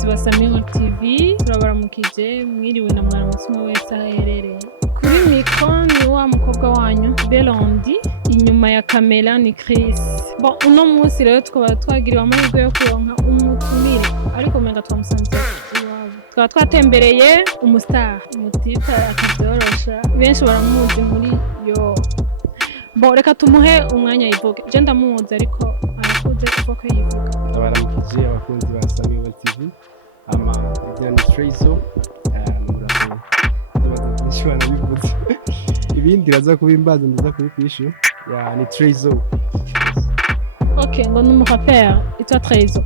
bakunzi ba Samuel TV turabaramukije mwiriwe na mwaramutse wese aherereye kuri mikro ni wa mukobwa wanyu Belondi inyuma ya kamera ni Chris. Bon uno munsi rero twaba twagiriwe amahirwe yo kuronka umutumire ariko menga twamusanze iwabo twaba twatembereye umustar umutita akavyorosha benshi baramuzi muri yo. Bon reka tumuhe umwanya yivuge je ndamuzi ariko arakuze uko yivuga. Abaramukije abakunzi ba Samuel TV izina ni Trayzo nishwana bivuze ibindi raza kubimbaza ndaza kubikwisha ya ni Trayzo. Okay ngo numu rapper itwa Trayzo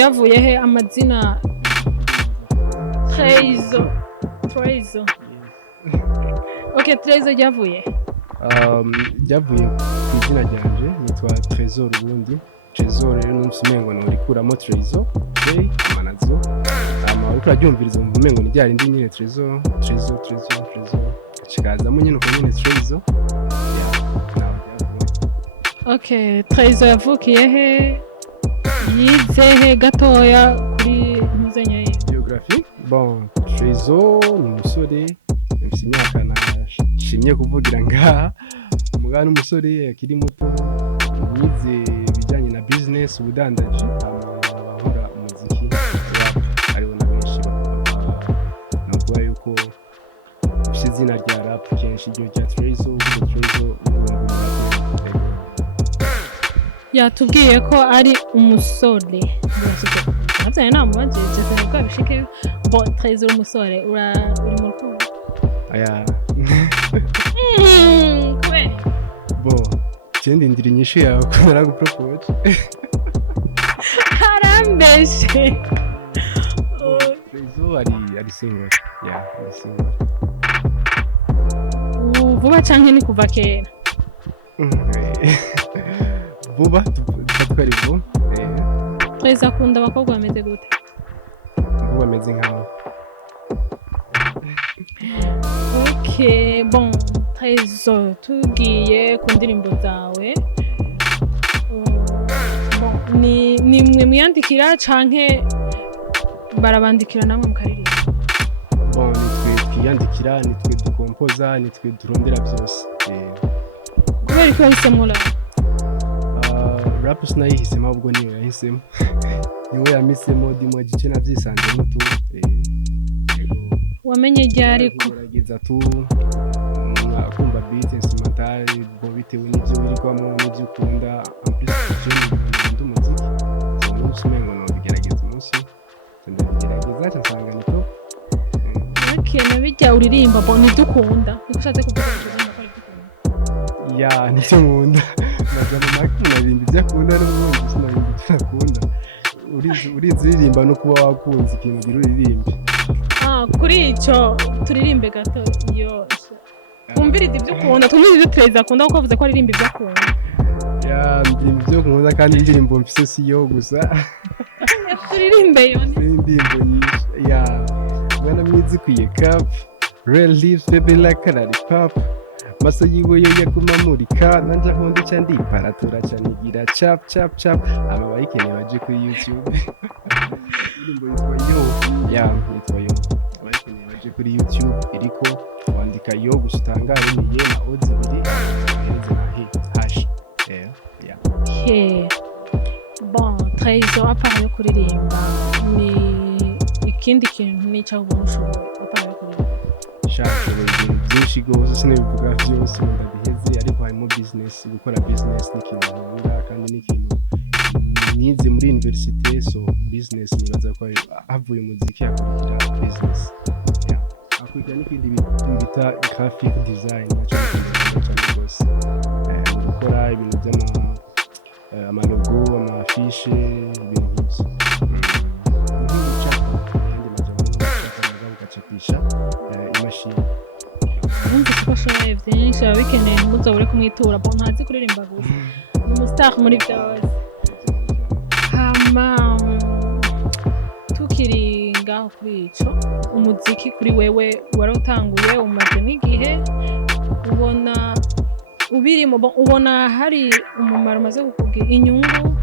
yavuye he amazina Trayzo Okay Trayzo yavuye yavuye ku izina ryanje nitwa Trésor ubundi Trésor rero n'umusumengo no rikuramo Trayzo amanazo uriko uraryumviriza mu bumengo ni ryari ndi nyine Trésor kigazamo nyine uko nyine Trayzo. Okay Trayzo yavukiye he yize he gatoya kuri muzenya geography. Bon Trayzo ni umusore mfite imyaka nashimye kuvugira ngaha umugana umusore akiri muto yize bijyanye na business ubudandaji abahora umuziki ariho na benshi navuga yuko izina rya rap kenshi iryo rya Trayzo yatubwiye ko ari umusore natwe namubaje cyane ko abishike. Bon Trayzo umusore uri mu rukundo aya kwe bo cyende ndiri nyinshi yawe ko naragupropose harambeshe. Trayzo ari single ari single vuba canke ni kuva kera vuba twari vuba. Trayzo akunda abakobwa bameze gute? vuba ameze nkaho. Okay bon Trayzo tugiye ku ndirimbo zawe bon ni mwe mwiyandikira canke barabandikira namwe mukaririmba? Bon nitwe twiyandikira nitwe dukompoza nitwe durondera byose. Kubera ko yahisemo rap sinayihisemo ahubwo niyo yahisemo niwe yamisemo dimo gice navyisanzemo tu wamenye ryari ko gerageza tu kumva beat instrumental bo bitewe n'ibyo birikwamo n'ibyo ukunda amplification y'umuziki n'umusumengo no bigerageza umunsi ndabigerageza cyasanga niko. Okay nabijya uririmba bo nidukunda nikushatse kuvuga uririmba ko dukunda ya nicyo nkunda najya mu makina ibindi byakunda n'ubundi sinabindi cyakunda urizi uririmba no kuba wakunze ikintu uririmbe. Kuri icyo turirimbe gato iyo twumvirize ibyo ukunda twumvirize ibyo Trayzo akunda kuko avuze ko aririmba ibyo akunda. Ndirimba ibyo nkunda kandi indirimbo mfise si yo gusa turirimbe yo indirimbo nyinshi mwana mwiza ukwiye cap real lips baby like lollipop maso yiwe yo yaguma murika nanje nkunda icyo ndipara turacanigira cap aba bayikeneye baje kuri YouTube indirimbo yitwa yo bayikeneye baje kuri YouTube iriko wandika yo gusa utangare ni ye na odds ibiri heze na hash bon Trayzo apart yo kuririmba ni ikindi kintu ni cyangwa umushoboye apart yo kuririmba shaka ibintu byinshi gose sinabivuga byose ndabiheze ariko harimo business gukora business n'ikintu nkunda kandi n'ikintu nize muri university so business nibaza ko havuye umuziki akurikira business akurikira n'ikindi bita graphic design cyane gose gukora ibintu by'ama amalogo amafishe ibintu byose chapisha imashini undi twashoboye byinshi abikeneye muzobure kumwitura bo ntazi kuririmba gusa umustar muri byose. Tukiri ngaho kuri ico umuziki kuri wewe warawutanguye umaze n'igihe ubona ubirimo ubona hari umumaro maze kukugira inyungu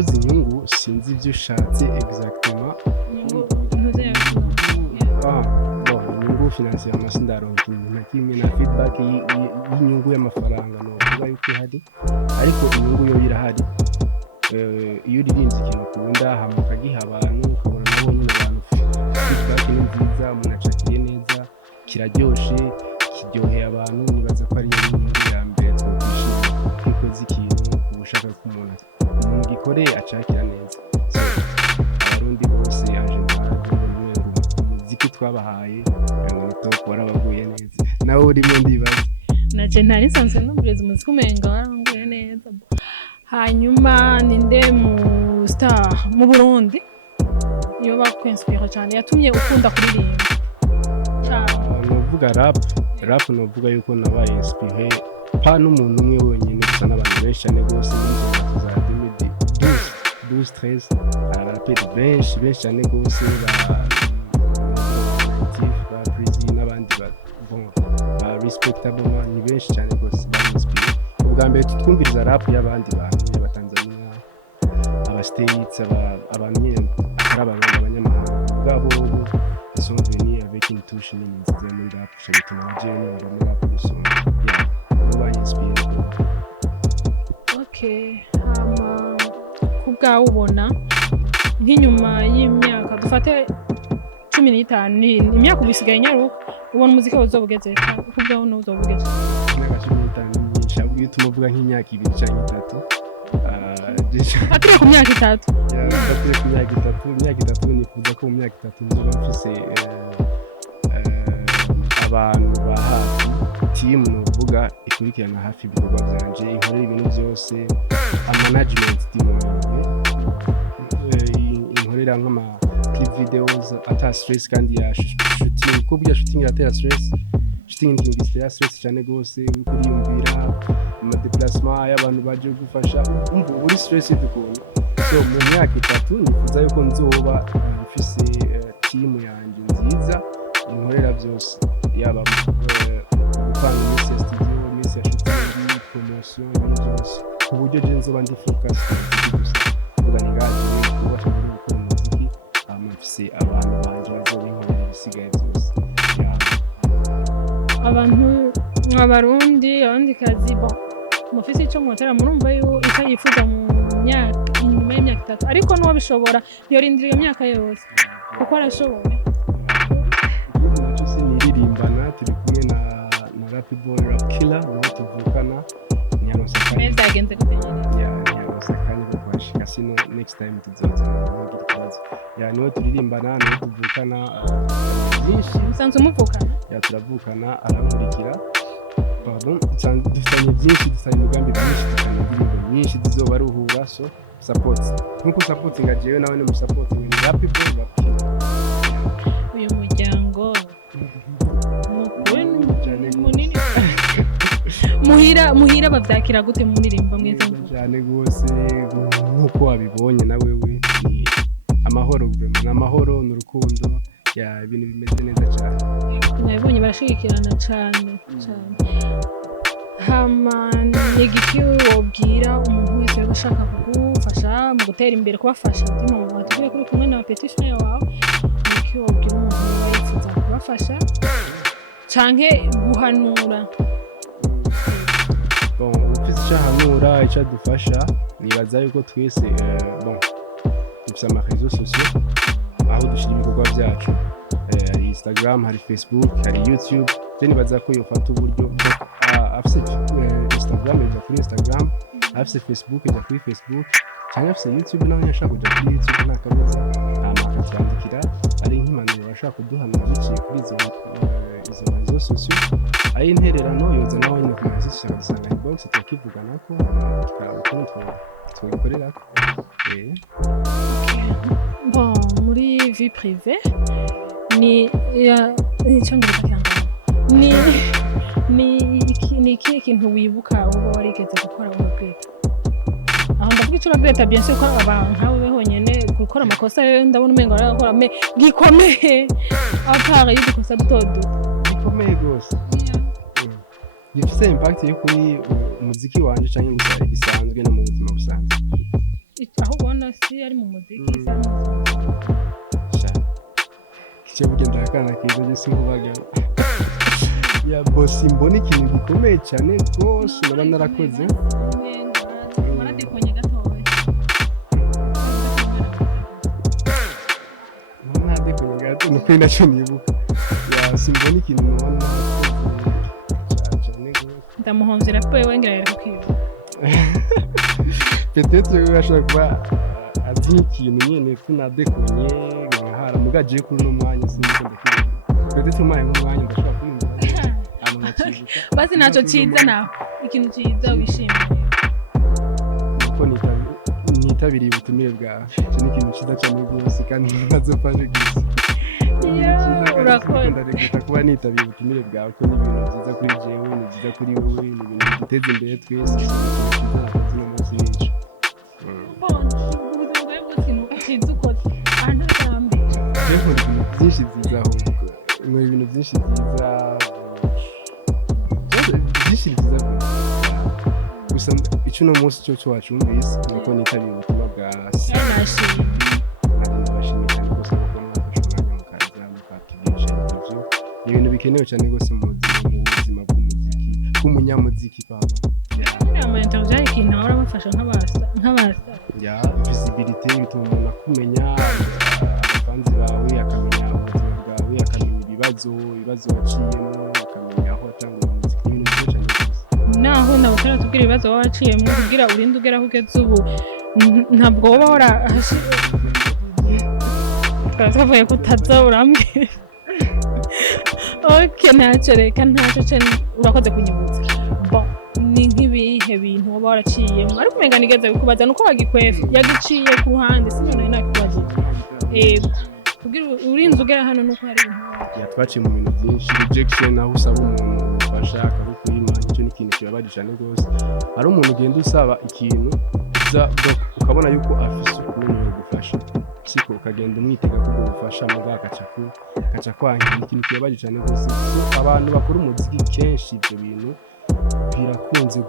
uvuze inyungu sinzi ibyo ushatse exactement inyungu financièrement sindaronka ikintu na kimwe na feedback y'inyungu y'amafaranga novuga yuko ihari ariko inyungu yo irahari iyo uririnze ikintu ukunda hama ukagiha abantu ukabona nabo nyine abantu feedback ni nziza umuntu acakiriye neza kiraryoshe kiryoheye abantu nibaza ko ari inyungu ya mbere twokwishimira kuko z'ikintu ubushaka k'umuntu gikoreye acakira neza abarundi bose umuziki twabahaye ngo ni top warabaguye neza nawe urimo ndibaza naje ntari nsanzwe numviriza umuziki umenga waranguye neza hanyuma ninde mu star mu Burundi iyo bakwinspire cyane yatumye ukunda kuririmba novuga rap novuga yuko nabaye inspire pa n'umuntu umwe wenyine gusa n'abantu benshi cyane rwose n'inzu za 2012-13 abaraperi benshi cyane rwose ba Breezy n'abandi ba respectable ni benshi cyane rwose bainspire ubwa mbere twumviriza rap y'abandi bantu y'abatanzania aba-states abantu nyine ari abantu b'abanyamahanga ubwabo ils sont venus avec une touche nziza muri rap bituma abajene muri rap gusoma bainspire. Okay, kubwawe ubona nk'inyuma y'imyaka dufate 15 imyaka ubisigaye nyaruka ubona umuziki uzobugeze kubwawe no uzobugeze imyaka 15 nishabwiye tumuvuga nk'imyaka 2 cyangwa 3 atire ku myaka 3 atire ku myaka 3 nifuza ko mu myaka 3 nzoba mfise abantu ba hafi team novuga ikurikirana hafi ibikorwa byanje inkorera ibintu byose management team inkorera nk'ama clip videos ata stress kandi ya shooting ko bya shooting atera stress shooting ni ya stress cyane gose kuriyumvira ama déplacement y'abantu baje gufasha umva uri stress dukunda so mu myaka 3 nifuza yuko nzoba mfise team yanje nziza inkorera byose yaba gupanga iminsi ya studio iminsi ya shooting promotion ibintu byose ku buryo je nzoba ndi focus gusa kuvuga ni gaje kubasha gukora umuziki amafise abantu banje bazobinkorera bisigaye byose abantu abarundi abandi kazi bo mufise ico mwotera murumva yo ikayifuza mu myaka inyuma y'imyaka 3 ariko nuwo bishobora yorindira iyo myaka yose kuko arashoboye niririmbana turi kumwe na Rap Boy Rap Killer no tuvukana nyanosakanye byagenze gutenyereza nyanosakanye bashika sino next time tuzoza n'ugira kibazo niwe turirimbana no tuvukana byinshi musanzwe muvukana turavukana arankurikira dufitanye byinshi dufitanye imigambi myinshi dufitanye indirimbo nyinshi zizoba ruhura so support nkuko supportinga jewe nawe ni musupporting ni Rap Boy Rap Killer uyu muryango munini muhira bavyakira gute mu ndirimbo mwese cyane gose nkuko wabibonye nawe we ni amahoro n'amahoro n'urukundo ya ibintu bimeze neza cyane nabibonye barashigikirana cyane hama n'igiki wobwira umuntu wese bashaka kugufasha mu gutera imbere kubafasha ndimo mu batuye kuri kumwe na petition yawe n'igiki wobwira umuntu wifuza kubafasha canke guhanura ufise icyahanura icyo dufasha nibaza yuko twese dufise ama réseaux sociaux aho dushyira ibikorwa byacu hari Instagram hari Facebook hari YouTube nibaza ko yofata uburyo afise Instagram ijya kuri Instagram afise Facebook ijya kuri Facebook cyangwa afise YouTube nawe yashaka kujya kuri YouTube nta kabuza akatwandikira ari nk'impanuro bashaka kuduhanura biciye kuri izo réseaux sociaux ari intererano yoza nawe nyine ku réseaux sociaux dusanga inbox tukivugana ko twakorera bon muri vie privée ni icyongereza cyangwa ni ikihe kintu wibuka uba warigeze gukora urugweta aho ndavuga icyo urugweta bien sûr ko abantu nkawe honyine gukora amakosa ndabona umengo arakora gikomeye apart y'udukosa duto gikomeye gose gifite impact yo kuri umuziki wanje cyangwa gusa bisanzwe no mu buzima busanzwe aho ubona si ari mu muziki si ari mu buzima. kice bugenda akana kiza gisi nkubaga ya bosi mbona ikintu gikomeye cyane rwose naba narakoze waradekonye gatoya nadekonye gato nuko nacyo nibuka ya simbona ikintu naba narakoze cyane rwose ndamuhomvira pe wengira yari kwiba peut-être ashobora kuba azi ikintu nyine tunadekonye nkahara mugaje kuri no mwanya siniko ndakwiba peut-être umwanya ndashobora kwiyumva basi ntacyo cyiza nawe ikintu cyiza wishimiye kuko nitabiriye ubutumire bwawe icyo ni ikintu cyiza cyane rwose kandi ntazopfaje gusa urakoze ndaregeta kuba nitabiriye ubutumire bwawe ko ni ibintu byiza kuri jewe ni byiza kuri wowe ni ibintu biduteza imbere twese ni ibintu byiza nakoze uno munsi w'ejo ubuzima bwawe bwose ni cyiza ukoze aha ntarambe rero nkora ibintu byinshi byiza ahubwo nkora ibintu byinshi byiza byinshi byiza gusa icyo uno munsi cyo wacumvise ni uko nitabiriye ubutumwa bwa nashimye ndabashimiye cyane rwose kuko mwafashe umwanya mukaza mukatugisha ibyo ni ibintu bikenewe cyane rwose mu buzima bw'umuziki bw'umunyamuziki papa amainterview ari ikintu ahora bafasha nk'abasa ya visibility bituma umuntu akumenya abafanzi bawe akamenya ubuzima bwawe akamenya ibibazo waciyemo akamenya aho watanga umuziki n'ibintu byinshi cyane rwose naho nawe ukaratubwira ibibazo waba waciyemo kugira urinde ugera aho ugeze ubu ntabwo waba warahashize twavuye ko utaza urambwira okay ntacyo reka ntacyo urakoze kunyibutsa ni nk'ibihe bintu waba waraciyemo ariko umenga nigeze kukubaza nuko wagikwefe yagiciye ku ruhande sinone nakubajije kugira urinze ugera hano nuko hari ibintu twaciye mu bintu byinshi rejection aho usaba umuntu ubufasha akabukuyima icyo ni ikintu kibabaje cyane rwose hari umuntu ugenda usaba ikintu ukabona yuko afise ukuntu yagufasha siko ukagenda umwitega ko ubufasha muga akaca kwangira ikintu kibabaje cyane rwose abantu bakora umuziki kenshi ibyo bintu birakunze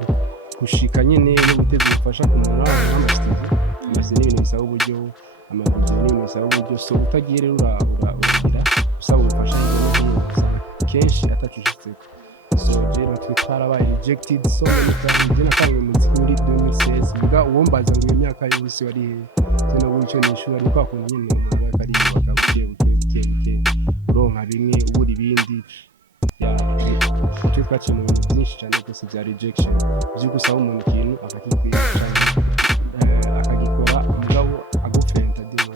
gushika nyine no guteza ubufasha ku muntu w'amasitizi amaze n'ibintu bisaba uburyo amavidewo n'ibintu bisaba uburyo so utagiye rero uragira usaba ubufasha hirya no hino kenshi atacucitseko so rero twarabaye rejected so many times njye natangiye umuziki muri 2016 muga uwo mbaza ngo iyo myaka yose wari he zino bucyo nishuri ariko akuntu nyine umuntu akari yubaka buke uronka bimwe ubura ibindi icyo twaciye mu bintu byinshi cyane rwose bya rejection byo gusaba umuntu ikintu akakikwiye akagikora umugabo agufenta dimo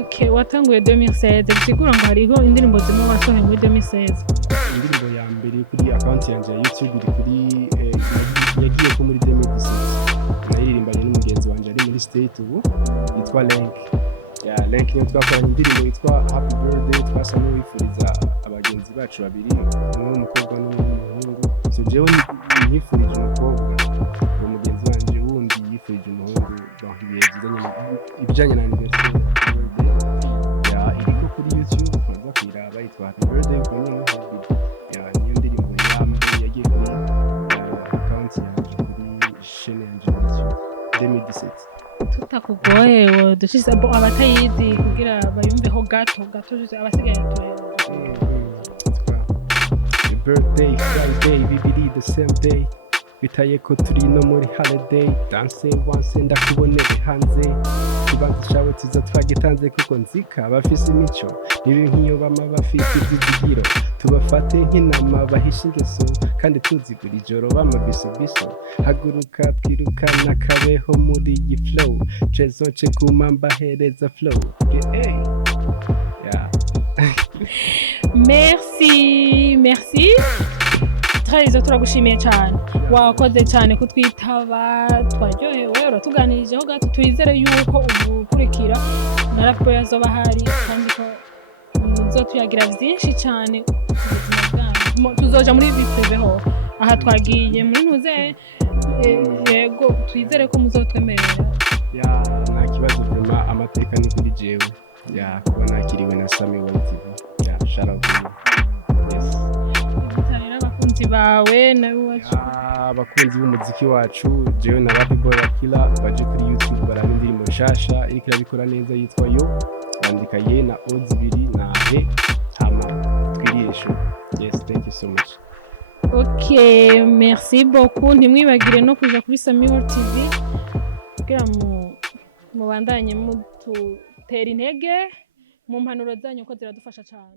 okay watanguye 2016 bisigura ngo hariho indirimbo zimwe wasohoye muri 2016 indirimbo ya mbere kuri account yanjye ya YouTube iri kuri yagiye ko muri 2016 nayiririmbanye n'umugenzi wanjye ari muri state ubu yitwa Lenk niyo twakoranye indirimbo yitwa Happy Birthday twasa n'uwifuriza abagenzi bacu babiri umwe w'umukobwa n'umuhungu so jewe nifurije umukobwa uwo mugenzi wanjye wundi yifurije umuhungu ibihe byiza nyine ibijyanye na anniversary iriko kuri YouTube ukaza kuyiraba yitwa Happy Birthday ubwo nyine niyo ndirimbo ya mbere yagiye kuri account yanjye kuri chaîne yanjye YouTube 2017 tutakugoye dushize abatayizi kugira bayumveho gato abasigaye birthday Friday bibiri the same day bitaye ko turi no muri holiday dance once ndakubonere hanze ibanza cyawe tuza twagitanze kuko nzika bafise imico nibi nk'iyo bama bafite ibyigiro tubafate nk'inama bahisha ingeso kandi tuzigura ijoro bama biso haguruka twirukana kabeho muri iyi flow chezoce kumamba hereza flow merci Traizo turagushimiye cyane wakoze cyane kutwitaba twaryohewe uratuganirijeho gato twizere yuko ubu kurikira na raporo yazoba hari kandi ko muzotuyagira byinshi cyane ubuzima bwanyu tuzoja muri bipriveho aha twagiye muri ntuze yego twizere ko muzotwemerera nta kibazo vraiment amateka ni kuri jewe kuba nakiriwe na Sami World TV shout out to you yes abakunzi bawe nawe wacu abakunzi b'umuziki wacu jewe na Rap Boy Akila baje kuri YouTube barana indirimbo nshasha iriko irabikora neza yitwa Yo, bandika ye na o zibiri na he hama twirishe. Yes, thank you so much. Ok, merci beaucoup. Ntimwibagire no kuja kuri Samiwol TV kugira mubandanye mututera intege mu mpanuro zanyu ko ziradufasha cyane.